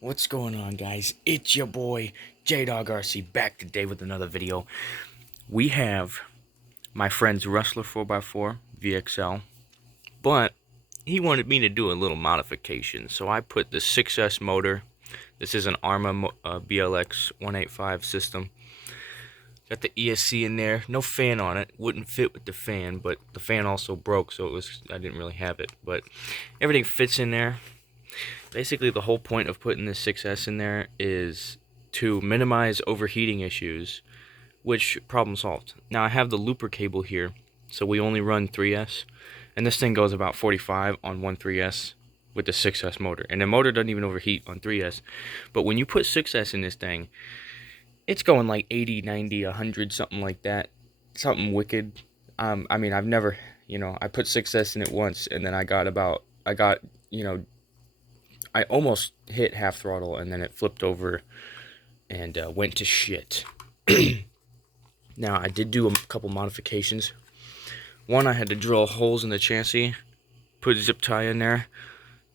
What's going on, guys? It's your boy J-Dog RC back today with another video. We have my friend's Rustler 4x4 VXL, but he wanted me to do a little modification, so I put the 6S motor. This is an Arma BLX 185 system. Got the ESC in there, no fan on it. Wouldn't fit with the fan, but the fan also broke, so I didn't really have it. But everything fits in there. Basically, the whole point of putting this 6S in there is to minimize overheating issues, which problem solved. Now, I have the looper cable here, so we only run 3S, and this thing goes about 45 on one 3S with the 6S motor, and the motor doesn't even overheat on 3S. But when you put 6S in this thing, it's going like 80, 90, 100, something like that. Something wicked. I mean, I've never, I put 6S in it once, and then I almost hit half throttle, and then it flipped over and went to shit. Now, I did do a couple modifications. One, I had to drill holes in the chassis, put a zip tie in there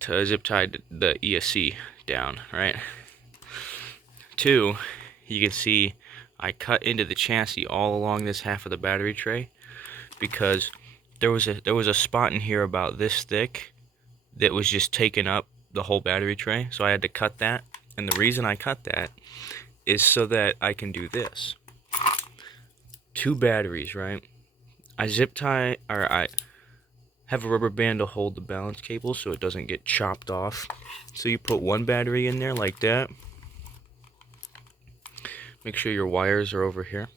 to zip tie the ESC down, right? Two, you can see I cut into the chassis all along this half of the battery tray because there was a spot in here about this thick that was just taking up the whole battery tray, so I had to cut that. And the reason I cut that is so that I can do this. Two batteries, right? I have a rubber band to hold the balance cable so it doesn't get chopped off. So you put one battery in there like that. Make sure your wires are over here.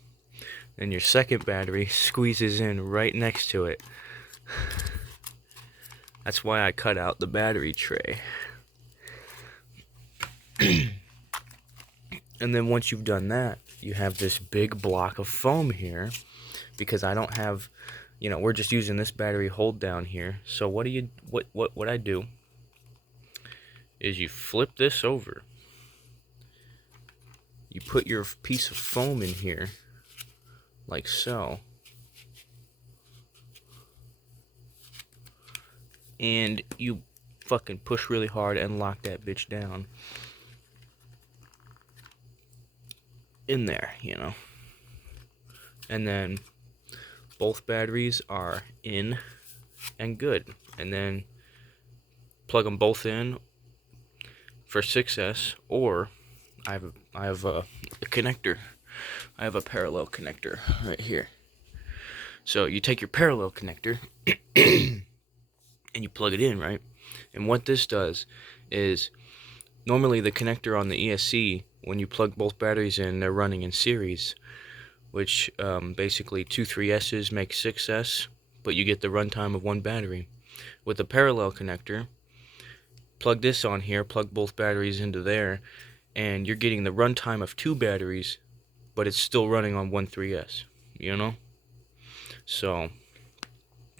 Then your second battery squeezes in right next to it. That's why I cut out the battery tray. And then once you've done that, you have this big block of foam here, because I don't have, we're just using this battery hold down here. So what I do is you flip this over. You put your piece of foam in here, like so. And you fucking push really hard and lock that bitch down. In there, and then both batteries are in and good, and then plug them both in for 6S, or I have a connector. I have a parallel connector right here. So you take your parallel connector and you plug it in, right? And what this does is, normally the connector on the ESC, when you plug both batteries in, they're running in series, which basically 2 3S's make 6S, but you get the runtime of one battery. With the parallel connector, plug this on here, plug both batteries into there, and you're getting the runtime of 2 batteries, but it's still running on one 3S, So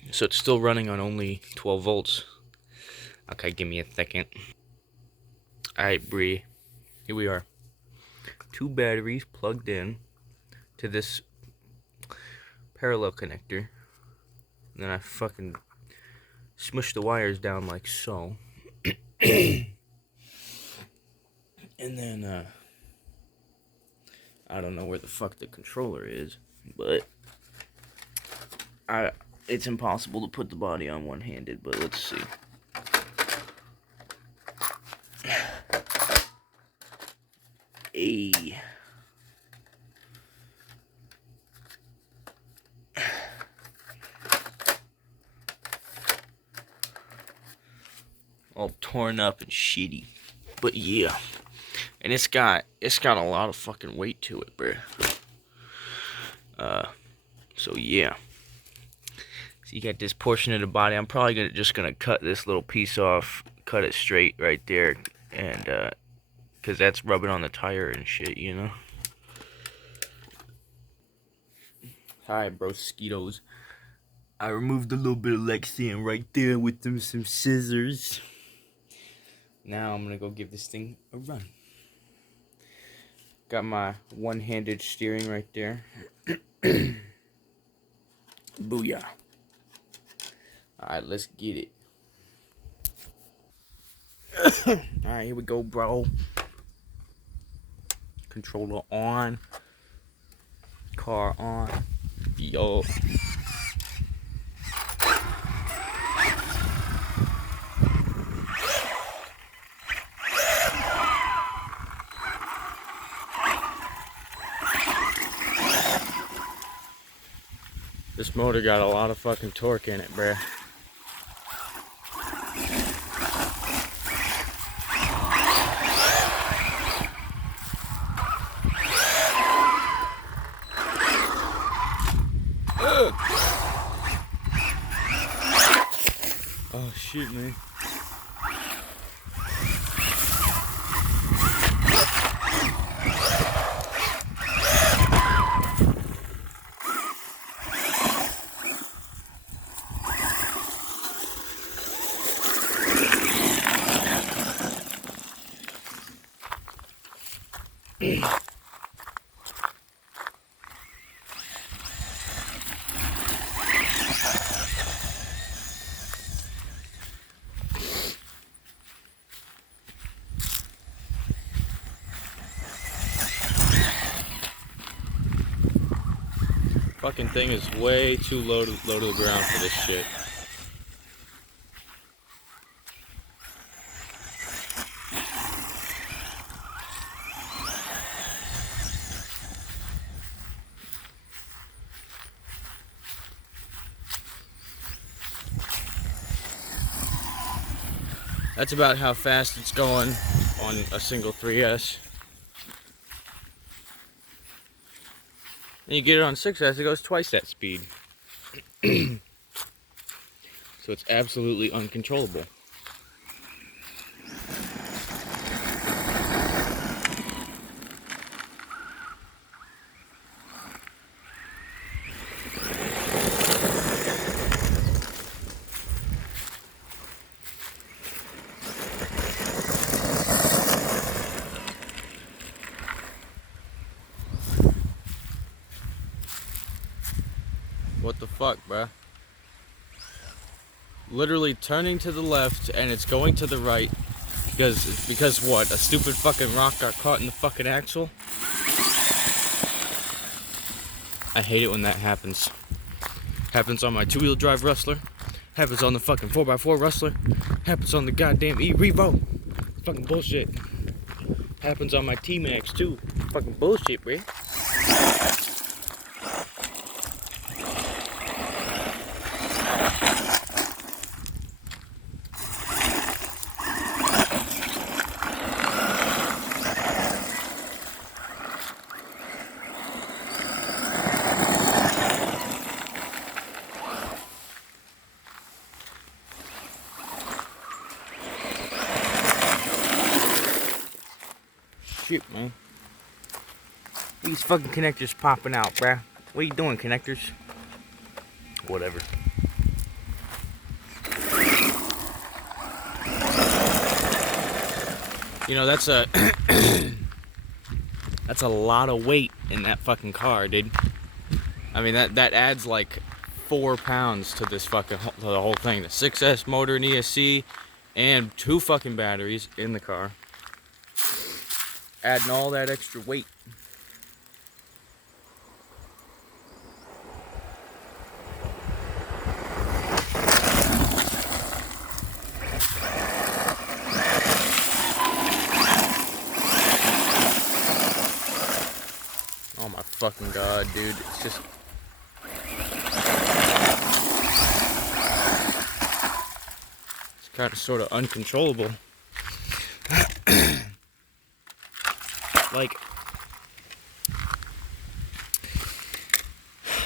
it's still running on only 12 volts. Okay, give me a second. Alright, Bree. Here we are. 2 batteries plugged in to this parallel connector. And then I fucking smush the wires down like so. And then, I don't know where the fuck the controller is, but it's impossible to put the body on one-handed, but let's see. Hey. All torn up and shitty. But yeah. And it's got a lot of fucking weight to it, bruh. So yeah. So you got this portion of the body. I'm probably just gonna cut this little piece off, cut it straight right there, and cause that's rubbing on the tire and shit, Hi, bro, Skitos. I removed a little bit of Lexian right there with some scissors. Now I'm gonna go give this thing a run. Got my one-handed steering right there. Booyah. Alright, let's get it. Alright, here we go, bro. controller on. Car on. Yo. This motor got a lot of fucking torque in it, bruh. Oh shit, man. Fucking thing is way too low to the ground for this shit. That's about how fast it's going on a single 3S. And you get it on 6S, it goes twice that speed. So it's absolutely uncontrollable. What the fuck, bruh? Literally turning to the left and it's going to the right because what? A stupid fucking rock got caught in the fucking axle? I hate it when that happens. Happens on my 2-wheel drive Rustler. Happens on the fucking 4x4 Rustler. Happens on the goddamn E-Revo. Fucking bullshit. Happens on my T-Max too. Fucking bullshit, bruh. Shit, man. These fucking connectors popping out, bruh. What are you doing, connectors? Whatever. You know, that's a that's a lot of weight in that fucking car, dude. I mean, that adds like 4 pounds to this fucking to the whole thing. The 6S motor and ESC and 2 fucking batteries in the car. Adding all that extra weight. Oh my fucking god, dude. It's just... it's kind of sort of uncontrollable. Like,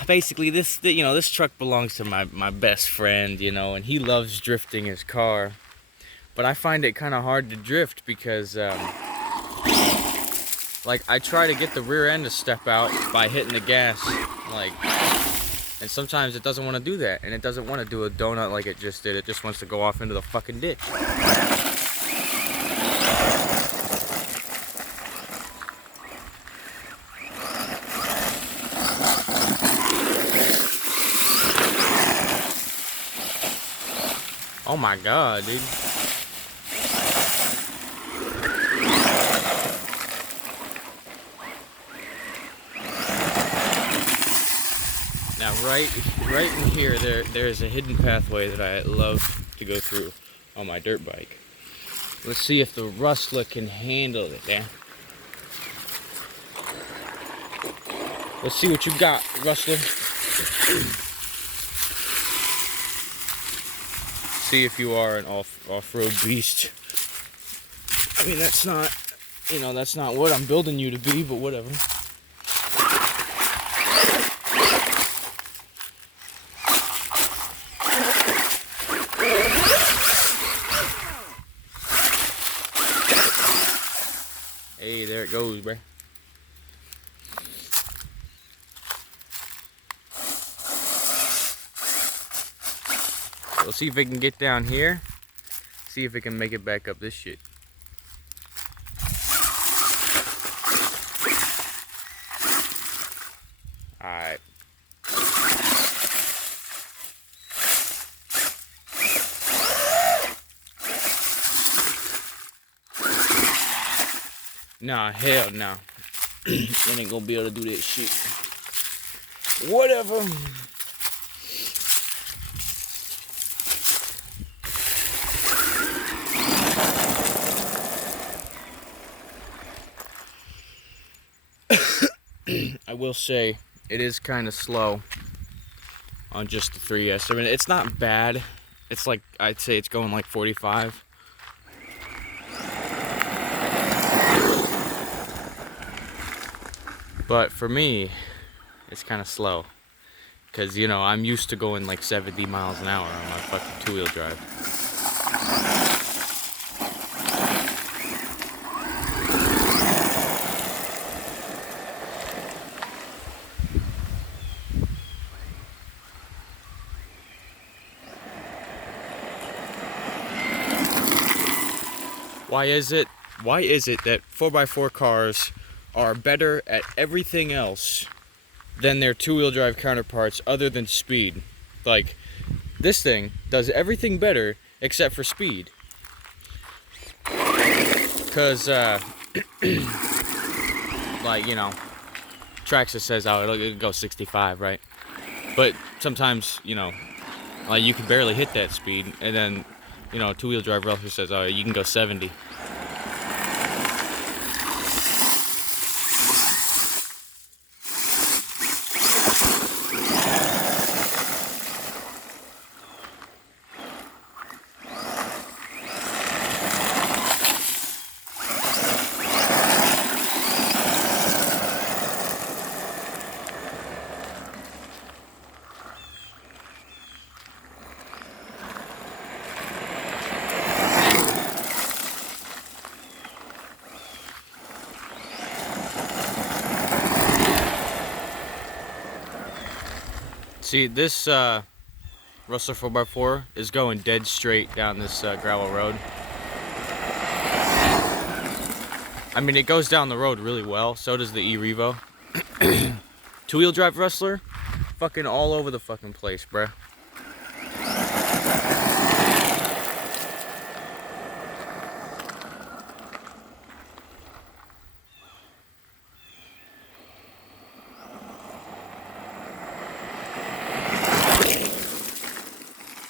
basically this truck belongs to my best friend, you know, and he loves drifting his car. But I find it kind of hard to drift because like, I try to get the rear end to step out by hitting the gas, like, and sometimes it doesn't want to do that, and it doesn't want to do a donut like it just did. It just wants to go off into the fucking ditch. Oh my god, dude. right in here, there's a hidden pathway that I love to go through on my dirt bike. Let's see if the rustler can handle it, yeah. Let's see what you got, rustler. See if you are an off-road beast. I mean, that's not, that's not what I'm building you to be, but whatever. Hey, there it goes, bruh. We'll see if it can get down here. See if it can make it back up this shit. Alright. Nah, hell no. It ain't gonna be able to do that shit. Whatever. I will say it is kind of slow on just the 3S. I mean, it's not bad. It's like, I'd say it's going like 45. But for me, it's kind of slow. Because, I'm used to going like 70 miles an hour on my fucking two-wheel drive. Why is it that 4x4 cars are better at everything else than their two-wheel drive counterparts other than speed? Like, this thing does everything better except for speed. Because, like, Traxxas says, oh, it'll go 65, right? But sometimes, like, you can barely hit that speed, and then, two-wheel drive rustler says, oh, you can go 70. See, this Rustler 4x4 is going dead straight down this gravel road. I mean, it goes down the road really well. So does the E-Revo. Two-wheel drive Rustler, fucking all over the fucking place, bruh.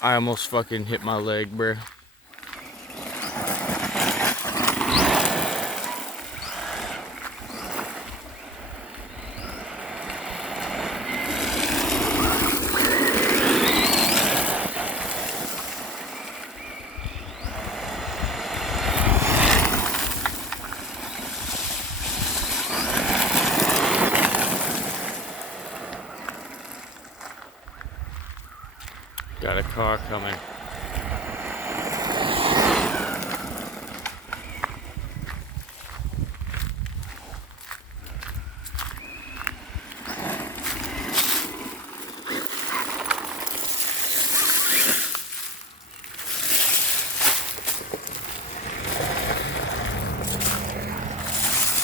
I almost fucking hit my leg, bruh. Got a car coming.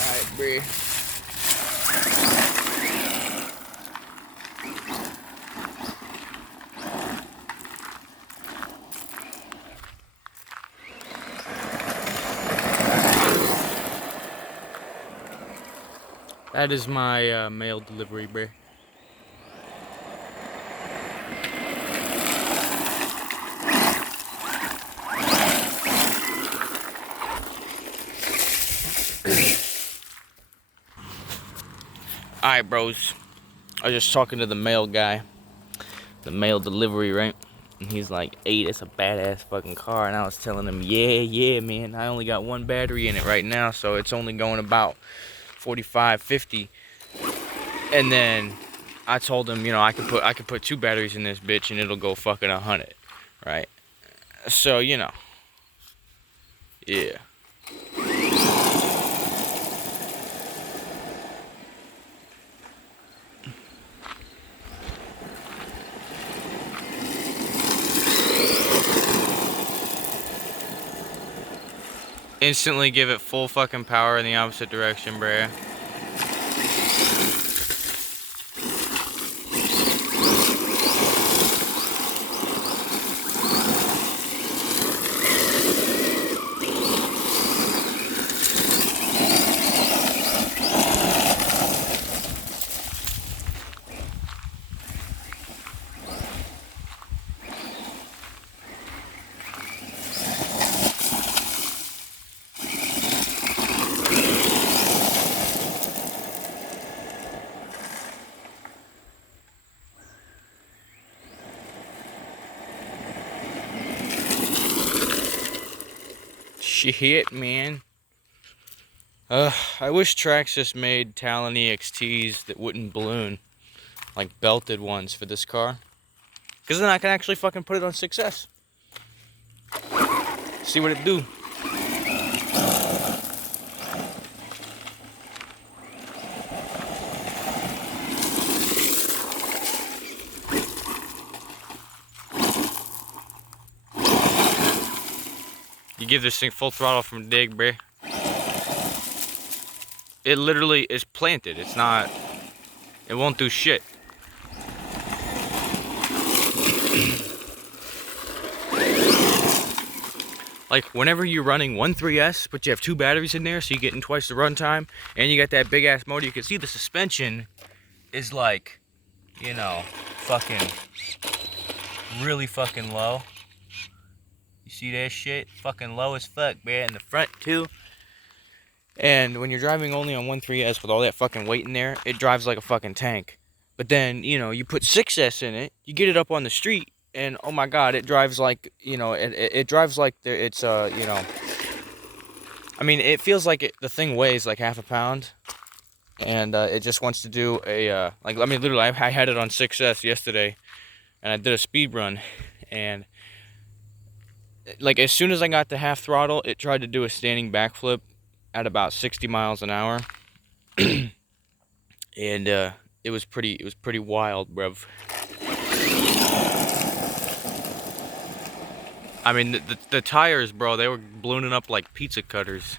Alright, Bree. That is my mail delivery, bruh. Alright, bros. I was just talking to the mail guy. The mail delivery, right? And he's like, hey, that's a badass fucking car. And I was telling him, yeah, man. I only got one battery in it right now, so it's only going about 45, 50. And then I told him, you know, I could put 2 batteries in this bitch and it'll go fucking 100, right? So, you know. Yeah. Instantly give it full fucking power in the opposite direction, bruh. Shit, man. I wish Traxxas made Talon EXTs that wouldn't balloon. Like belted ones for this car. Because then I can actually fucking put it on 6S. See what it do. You give this thing full throttle from dig, bruh. It literally is planted. It's not... It won't do shit. Like, whenever you're running 1.3S, but you have 2 batteries in there, so you're getting twice the runtime, and you got that big-ass motor, you can see the suspension is like, you know, fucking really fucking low. You see that shit? Fucking low as fuck, man. In the front, too. And when you're driving only on 1.3S with all that fucking weight in there, it drives like a fucking tank. But then, you know, you put 6S in it, you get it up on the street, and oh my god, it drives like, you know, it drives like it's, you know, I mean, it feels like the thing weighs like half a pound. And it just wants to do a, like, I mean, literally, I had it on 6S yesterday, and I did a speed run, and like, as soon as I got to half throttle, it tried to do a standing backflip at about 60 miles an hour. And it was pretty wild, bruv. I mean, the tires, bro, they were ballooning up like pizza cutters.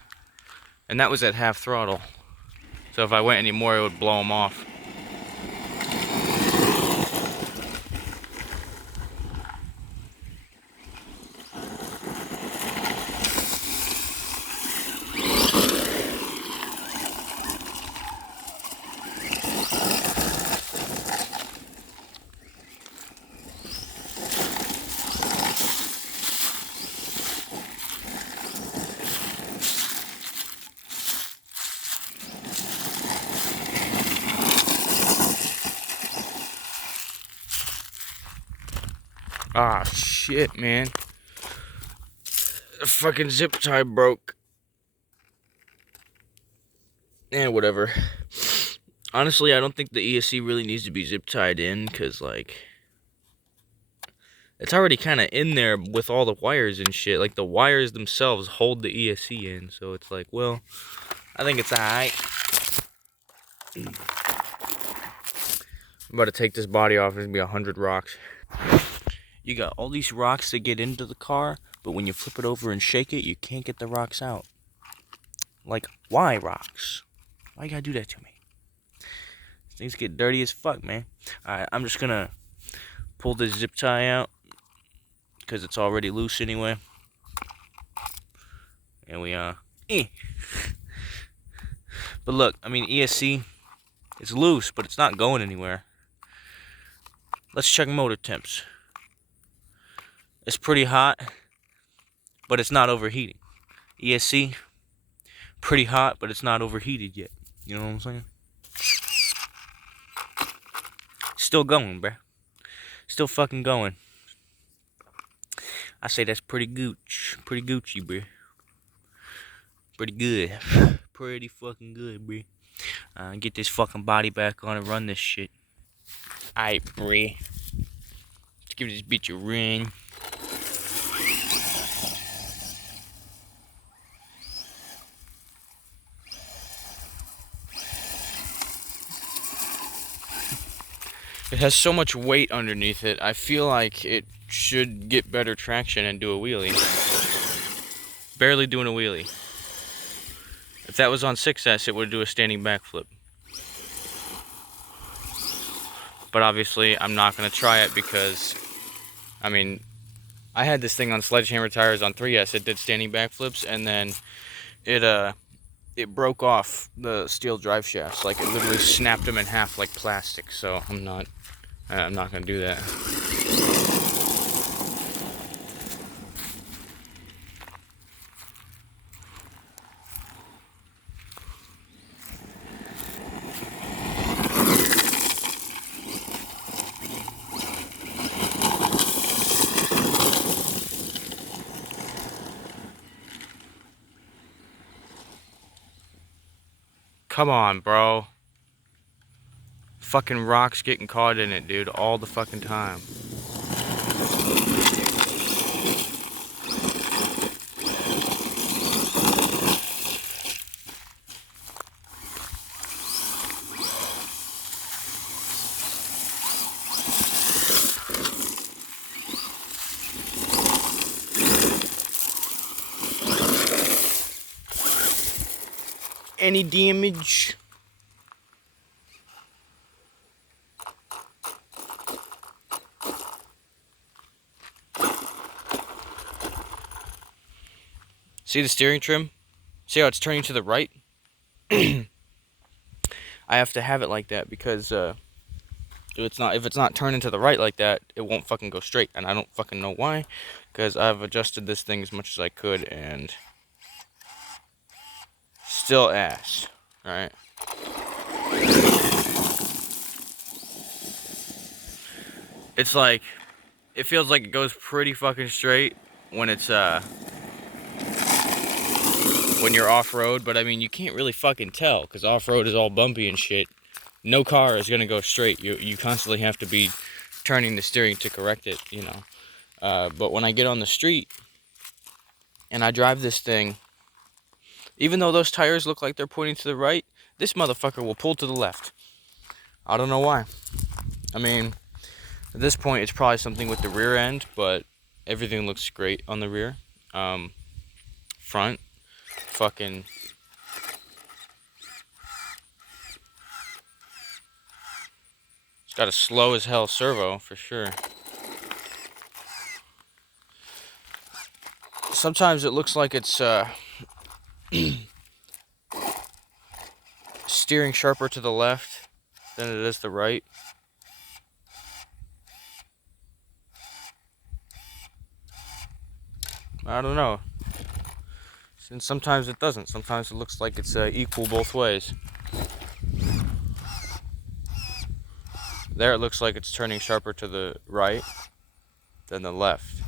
And that was at half throttle. So if I went any more, it would blow them off. Ah, shit, man. The fucking zip tie broke. And whatever. Honestly, I don't think the ESC really needs to be zip tied in, because, like, it's already kind of in there with all the wires and shit. Like, the wires themselves hold the ESC in, so it's like, well, I think it's alright. I'm about to take this body off. There's gonna be 100 rocks. You got all these rocks that get into the car, but when you flip it over and shake it, you can't get the rocks out. Like, why rocks? Why you gotta do that to me? Things get dirty as fuck, man. Alright, I'm just gonna pull this zip tie out, because it's already loose anyway. And we, But look, I mean, ESC, it's loose, but it's not going anywhere. Let's check motor temps. It's pretty hot, but it's not overheating. ESC, pretty hot, but it's not overheated yet. You know what I'm saying? Still going, bruh. Still fucking going. I say that's pretty gooch. Pretty Gucci, bruh. Pretty good. Pretty fucking good, bruh. Get this fucking body back on and run this shit. Aight, bruh. Let's give this bitch a ring. It has so much weight underneath it, I feel like it should get better traction and do a wheelie. Barely doing a wheelie. If that was on 6S, it would do a standing backflip. But obviously, I'm not going to try it because, I mean, I had this thing on sledgehammer tires on 3S. It did standing backflips, and then it broke off the steel drive shafts. Like, it literally snapped them in half like plastic. So I'm not going to do that. Come on, bro. Fucking rocks getting caught in it, dude, all the fucking time. Any damage? See the steering trim? See how it's turning to the right? I have to have it like that because if it's not turning to the right like that, it won't fucking go straight, and I don't fucking know why, because I've adjusted this thing as much as I could and still ass. All right. It's like, it feels like it goes pretty fucking straight when it's when you're off-road, but I mean, you can't really fucking tell because off-road is all bumpy and shit. No car is gonna go straight. You constantly have to be turning the steering to correct it, you know. But when I get on the street and I drive this thing, even though those tires look like they're pointing to the right, this motherfucker will pull to the left. I don't know why. I mean, at this point, it's probably something with the rear end, but everything looks great on the rear. Front, fucking... It's got a slow as hell servo, for sure. Sometimes it looks like it's steering sharper to the left than it is the right. I don't know. And sometimes it doesn't. Sometimes it looks like it's equal both ways. There it looks like it's turning sharper to the right than the left.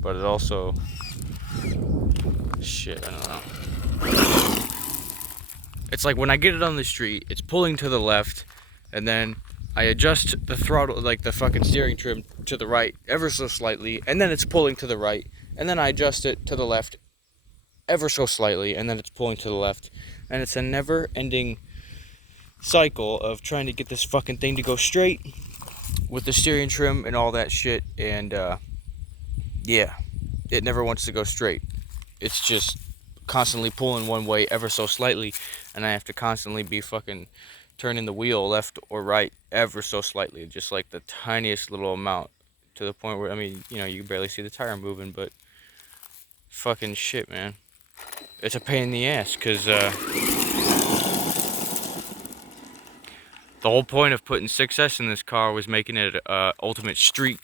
But it also... Shit, I don't know. It's like when I get it on the street, it's pulling to the left, and then I adjust the throttle, like the fucking steering trim, to the right ever so slightly, and then it's pulling to the right, and then I adjust it to the left ever so slightly, and then it's pulling to the left. And it's a never-ending cycle of trying to get this fucking thing to go straight with the steering trim and all that shit, and yeah, it never wants to go straight. It's just constantly pulling one way ever so slightly, and I have to constantly be fucking turning the wheel left or right ever so slightly, just like the tiniest little amount, to the point where, I mean, you know, you can barely see the tire moving, but fucking shit, man. It's a pain in the ass, because the whole point of putting 6S in this car was making it a ultimate street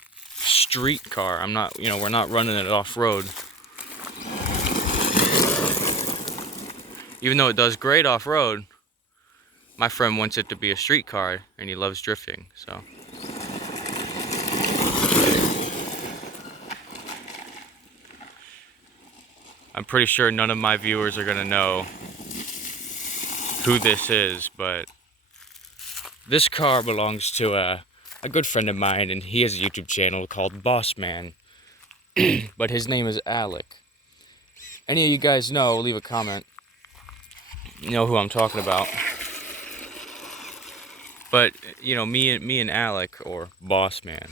car. I'm not, you know, we're not running it off-road. Even though it does great off-road, my friend wants it to be a street car, and he loves drifting, so. I'm pretty sure none of my viewers are gonna know who this is, but this car belongs to a good friend of mine, and he has a YouTube channel called Boss Man, but his name is Alec. Any of you guys know, leave a comment. You know who I'm talking about. But, you know, me and Alec, or Boss Man,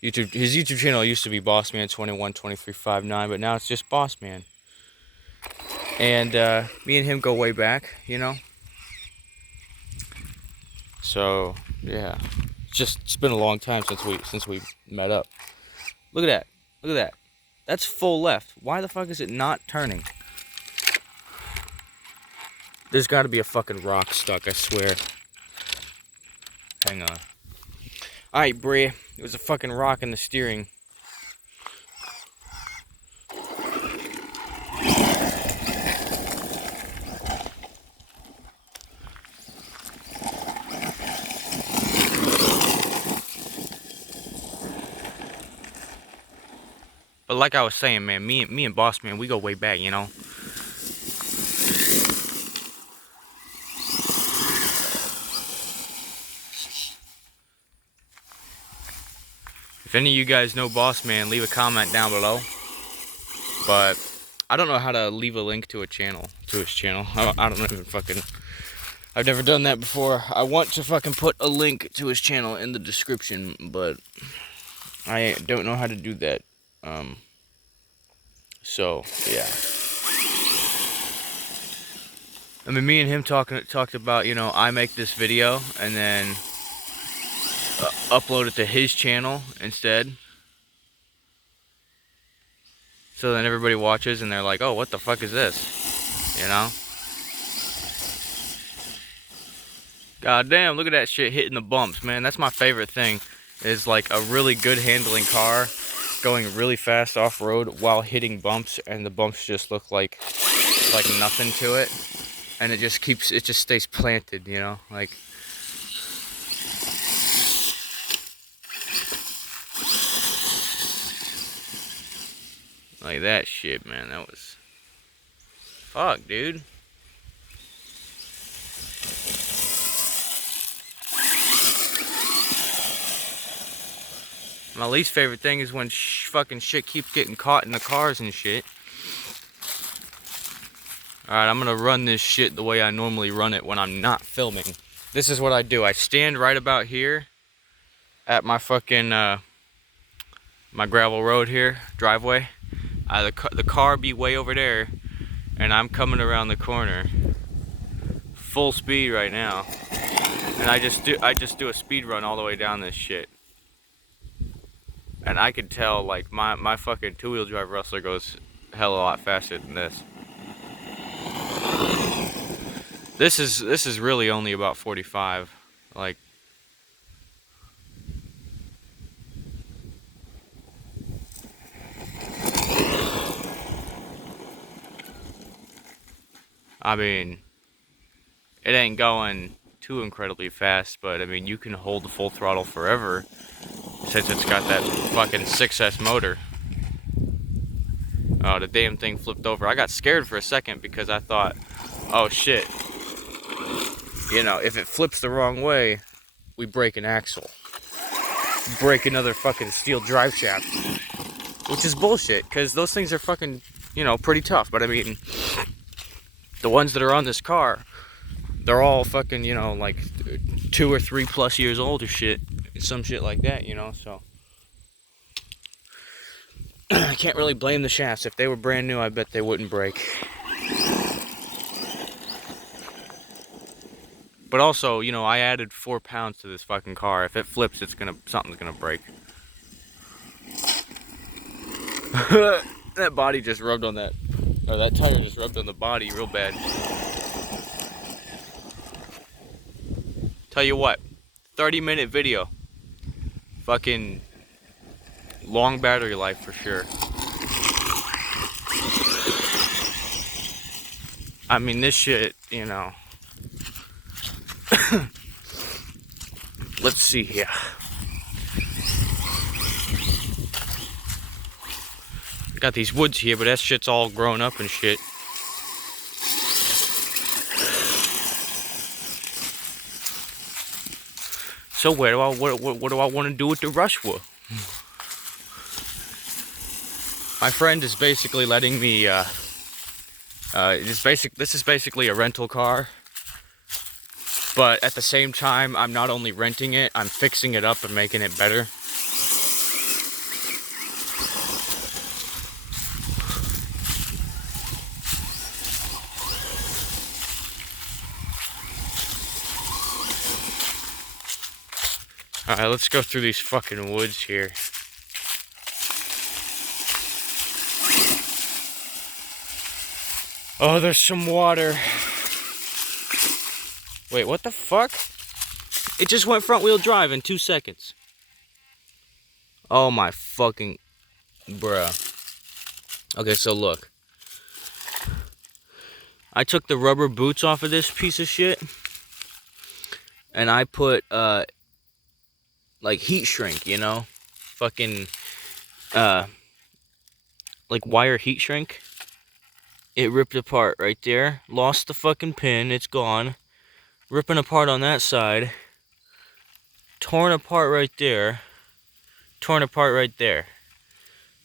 his YouTube channel used to be bossman212359, but now it's just Boss Man. And me and him go way back, you know. So yeah, it's been a long time since we met up. Look at that! Look at that! That's full left. Why the fuck is it not turning? There's got to be a fucking rock stuck, I swear. Hang on. All right, Bria. It was a fucking rock in the steering. But like I was saying, man, me and Boss Man, we go way back, you know. If any of you guys know Boss Man, leave a comment down below. But I don't know how to leave a link to his channel. I don't even fucking. I've never done that before. I want to fucking put a link to his channel in the description, but I don't know how to do that. So yeah. I mean, me and him talked about, you know, I make this video and then upload it to his channel instead. So then everybody watches and they're like, oh, what the fuck is this? You know? God damn, look at that shit hitting the bumps, man. That's my favorite thing, is like a really good handling car going really fast off-road while hitting bumps, and the bumps just look like nothing to it. And it just stays planted, you know? Like, that shit, man. That was... Fuck, dude. My least favorite thing is when fucking shit keeps getting caught in the cars and shit. Alright, I'm gonna run this shit the way I normally run it when I'm not filming. This is what I do. I stand right about here at my fucking, my gravel road here, driveway. The car be way over there, and I'm coming around the corner. Full speed right now. And I just do a speed run all the way down this shit. And I could tell, like, my fucking two-wheel drive Rustler goes hell of a lot faster than this. This is really only about 45. Like, I mean, it ain't going too incredibly fast, but I mean, you can hold the full throttle forever since it's got that fucking 6S motor. Oh, the damn thing flipped over. I got scared for a second because I thought, oh shit, you know, if it flips the wrong way, we break an axle, break another fucking steel drive shaft, which is bullshit, because those things are fucking, you know, pretty tough. But I mean, the ones that are on this car, they're all fucking, you know, like 2 or 3 plus years old or shit, some shit like that, you know. So I can't really blame the shafts. If they were brand new, I bet they wouldn't break. But also, you know, I added 4 pounds to this fucking car. If it flips, something's gonna break. That body just rubbed on that, or that tire just rubbed on the body real bad. Tell you what, 30-minute video. Fucking long battery life for sure. I mean, this shit, you know. Let's see here. Got these woods here, but that shit's all grown up and shit. So what do I want to do with the rushwood? My friend is basically letting me. This is basically a rental car, but at the same time, I'm not only renting it, I'm fixing it up and making it better. Alright, let's go through these fucking woods here. Oh, there's some water. Wait, what the fuck? It just went front wheel drive in 2 seconds. Oh my fucking... bruh. Okay, so look. I took the rubber boots off of this piece of shit. And I put, like heat shrink, you know? Fucking, like wire heat shrink. It ripped apart right there. Lost the fucking pin. It's gone. Ripping apart on that side. Torn apart right there. Torn apart right there.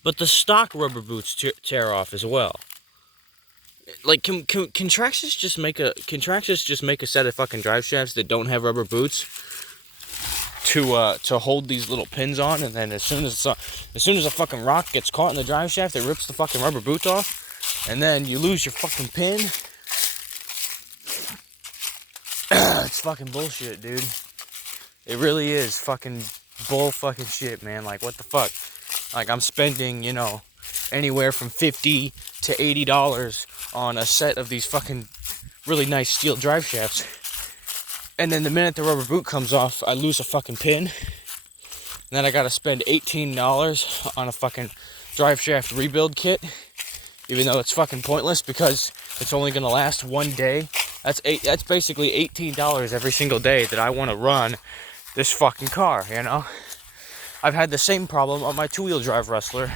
But the stock rubber boots tear off as well. Like, can Traxxas just make a set of fucking drive shafts that don't have rubber boots to hold these little pins on, and then as soon as a fucking rock gets caught in the drive shaft, it rips the fucking rubber boots off, and then you lose your fucking pin. It's fucking bullshit, dude. It really is fucking bull fucking shit, man. Like, what the fuck? Like, I'm spending, you know, anywhere from $50 to $80 on a set of these fucking really nice steel drive shafts. And then the minute the rubber boot comes off, I lose a fucking pin. And then I gotta spend $18 on a fucking drive shaft rebuild kit. Even though it's fucking pointless because it's only gonna last one day. That's basically $18 every single day that I wanna run this fucking car, you know? I've had the same problem on my two-wheel drive Rustler,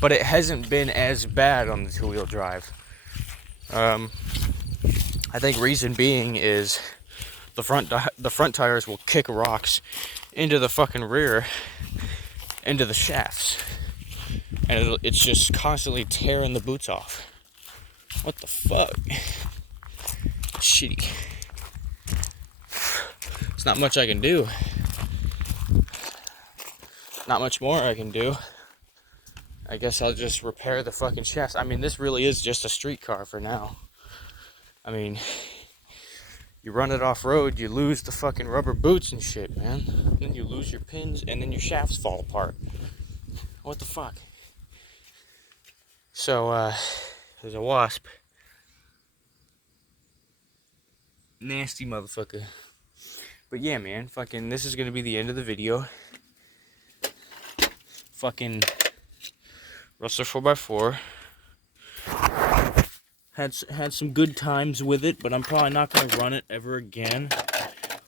but it hasn't been as bad on the two-wheel drive. I think reason being is the front tires will kick rocks into the fucking rear, into the shafts, and it's just constantly tearing the boots off. What the fuck? Shitty. It's not much I can do. Not much more I can do. I guess I'll just repair the fucking shafts. I mean, this really is just a street car for now. I mean, you run it off-road, you lose the fucking rubber boots and shit, man. Then you lose your pins, and then your shafts fall apart. What the fuck? So, there's a wasp. Nasty motherfucker. But yeah, man, fucking, this is gonna be the end of the video. Fucking Rustler 4x4. Had some good times with it, but I'm probably not gonna run it ever again,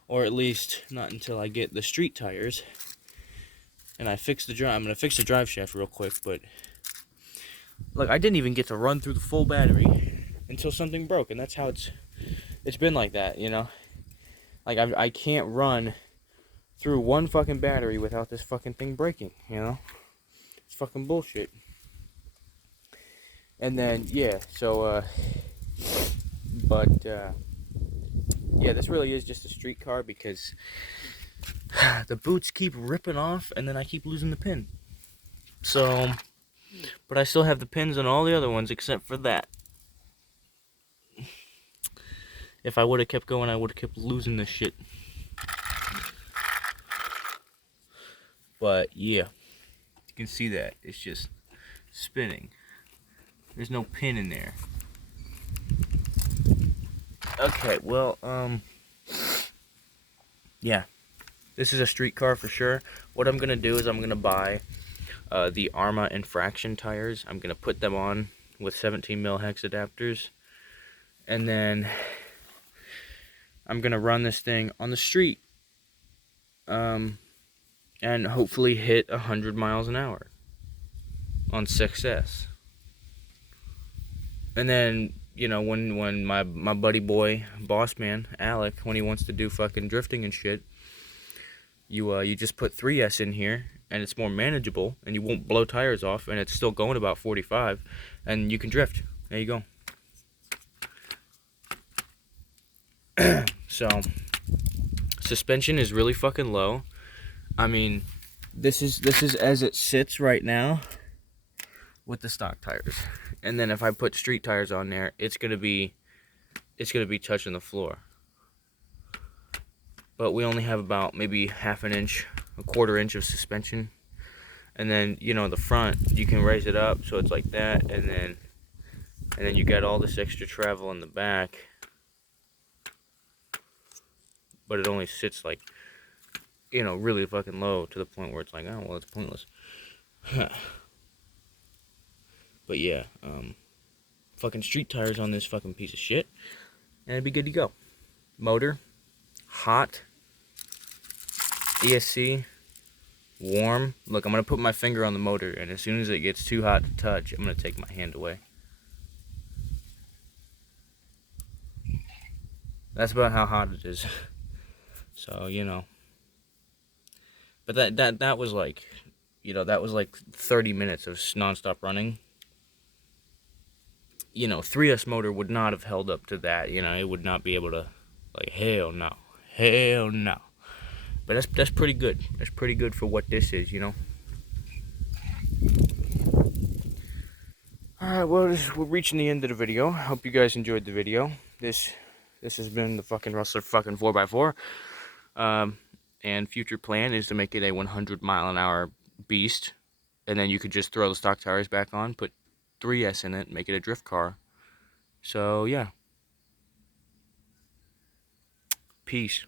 or at least not until I get the street tires. And I fix the drive. I'm gonna fix the drive shaft real quick, but look, I didn't even get to run through the full battery until something broke, and that's how it's been like that, you know. Like I can't run through one fucking battery without this fucking thing breaking, you know. It's fucking bullshit. And then, yeah, so, yeah, this really is just a street car because the boots keep ripping off and then I keep losing the pin. So, but I still have the pins on all the other ones except for that. If I would have kept going, I would have kept losing this shit. But, yeah, you can see that. It's just spinning. There's no pin in there. Okay, well, yeah. This is a street car for sure. What I'm going to do is I'm going to buy the Arma Infraction tires. I'm going to put them on with 17 mil hex adapters. And then I'm gonna run this thing on the street, and hopefully hit 100 miles an hour on success. And then, you know, when my buddy boy, boss man, Alec, when he wants to do fucking drifting and shit, you just put 3S in here, and it's more manageable, and you won't blow tires off, and it's still going about 45, and you can drift. There you go. So, suspension is really fucking low. I mean, this is as it sits right now with the stock tires. And then if I put street tires on there, it's gonna be touching the floor. But we only have about maybe half an inch, a quarter inch of suspension. And then, you know, the front, you can raise it up so it's like that, and then you got all this extra travel in the back. But it only sits like, you know, really fucking low to the point where it's like, oh, well, it's pointless. But yeah, fucking street tires on this fucking piece of shit, and it'd be good to go. Motor, hot. ESC, warm. Look, I'm gonna put my finger on the motor, and as soon as it gets too hot to touch, I'm gonna take my hand away. That's about how hot it is. So, you know. But that was like, you know, that was like 30 minutes of non-stop running. You know, 3S motor would not have held up to that. You know, it would not be able to, like, hell no. Hell no. But that's pretty good. That's pretty good for what this is, you know. Alright, well, we're reaching the end of the video. Hope you guys enjoyed the video. This has been the fucking Rustler fucking 4x4. And future plan is to make it a 100-mile-an-hour beast. And then you could just throw the stock tires back on, put 3S in it, make it a drift car. So, yeah. Peace.